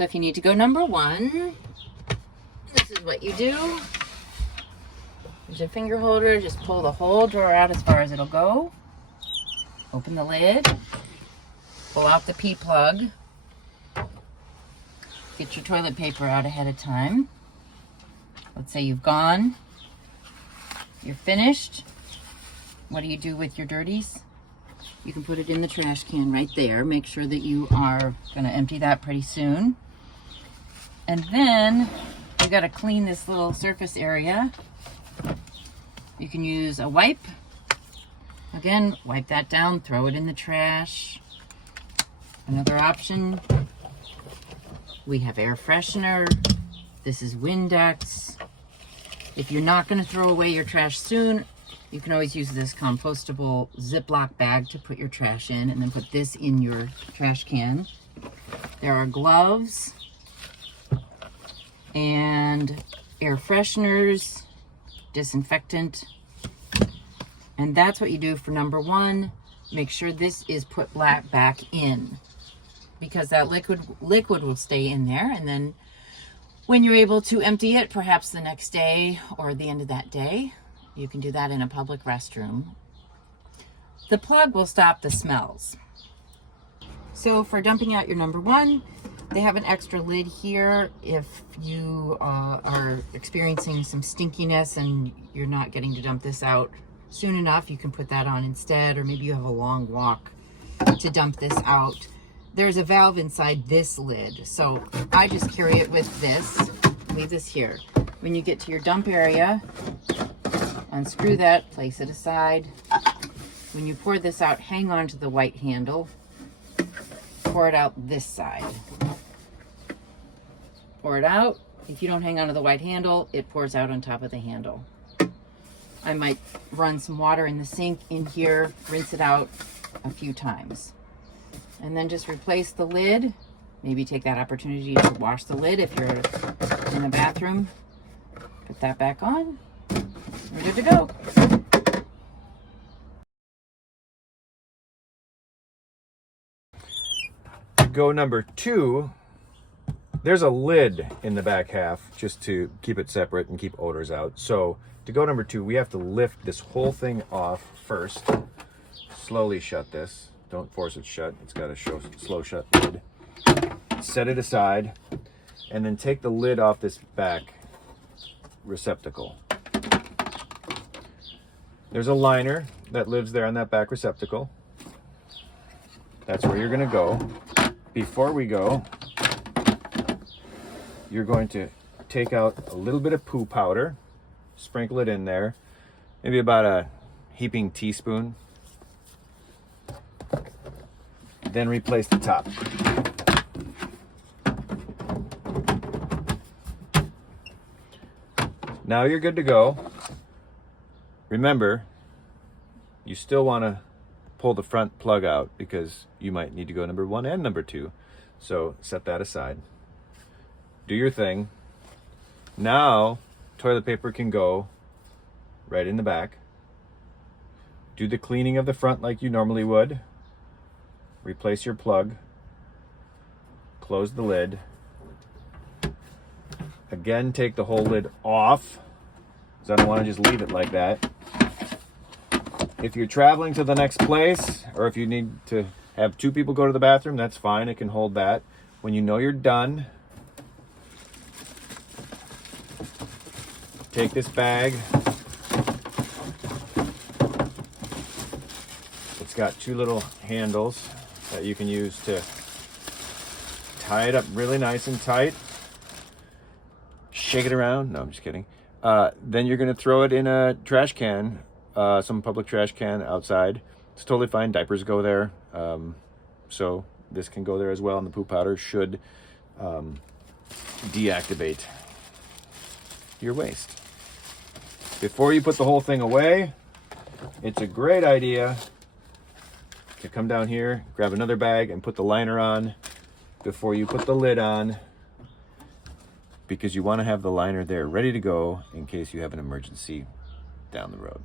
So if you need to go number 1, this is what you do. There's your finger holder. Just pull the whole drawer out as far as it'll go. Open the lid. Pull out the P-plug. Get your toilet paper out ahead of time. Let's say you've gone. You're finished. What do you do with your dirties? You can put it in the trash can right there. Make sure that you are going to empty that pretty soon. And then you got to clean this little surface area. You can use a wipe. Again, wipe that down, throw it in the trash. Another option, we have air freshener. This is Windex. If you're not going to throw away your trash soon, you can always use this compostable Ziploc bag to put your trash in, and then put this in your trash can. There are gloves and air fresheners, disinfectant, and that's what you do for number 1. Make sure this is put back in, because that liquid will stay in there, and then when you're able to empty it, perhaps the next day or the end of that day, you can do that in a public restroom. The plug will stop the smells. So for dumping out your number 1, they have an extra lid here. If you are experiencing some stinkiness and you're not getting to dump this out soon enough, you can put that on instead, or maybe you have a long walk to dump this out. There's a valve inside this lid, so I just carry it with this. Leave this here. When you get to your dump area, unscrew that, place it aside. When you pour this out, hang on to the white handle. Pour it out this side. Pour it out. If you don't hang on to the white handle, it pours out on top of the handle. I might run some water in the sink in here, rinse it out a few times. And then just replace the lid. Maybe take that opportunity to wash the lid if you're in the bathroom. Put that back on. We're good to go. Go number 2, there's a lid in the back half just to keep it separate and keep odors out. So to go number 2, we have to lift this whole thing off first. Slowly shut this. Don't force it shut. It's got a slow shut lid. Set it aside, and then take the lid off this back receptacle. There's a liner that lives there on that back receptacle. That's where you're going to go. Before we go, you're going to take out a little bit of poo powder, sprinkle it in there, maybe about a heaping teaspoon. Then replace the top. Now you're good to go. Remember, you still want to pull the front plug out because you might need to go number 1 and number 2. So set that aside. Do your thing. Now, toilet paper can go right in the back. Do the cleaning of the front like you normally would. Replace your plug. Close the lid. Again, take the whole lid off, because I don't want to just leave it like that. If you're traveling to the next place, or if you need to have 2 people go to the bathroom, that's fine. It can hold that. When you know you're done, take this bag. It's got 2 little handles that you can use to tie it up really nice and tight. Shake it around. No, I'm just kidding. Then you're going to throw it in a trash can, some public trash can outside. It's totally fine. Diapers go there. So this can go there as well, and the poo powder should deactivate your waste. Before you put the whole thing away, it's a great idea to come down here, grab another bag, and put the liner on before you put the lid on, because you want to have the liner there ready to go in case you have an emergency down the road.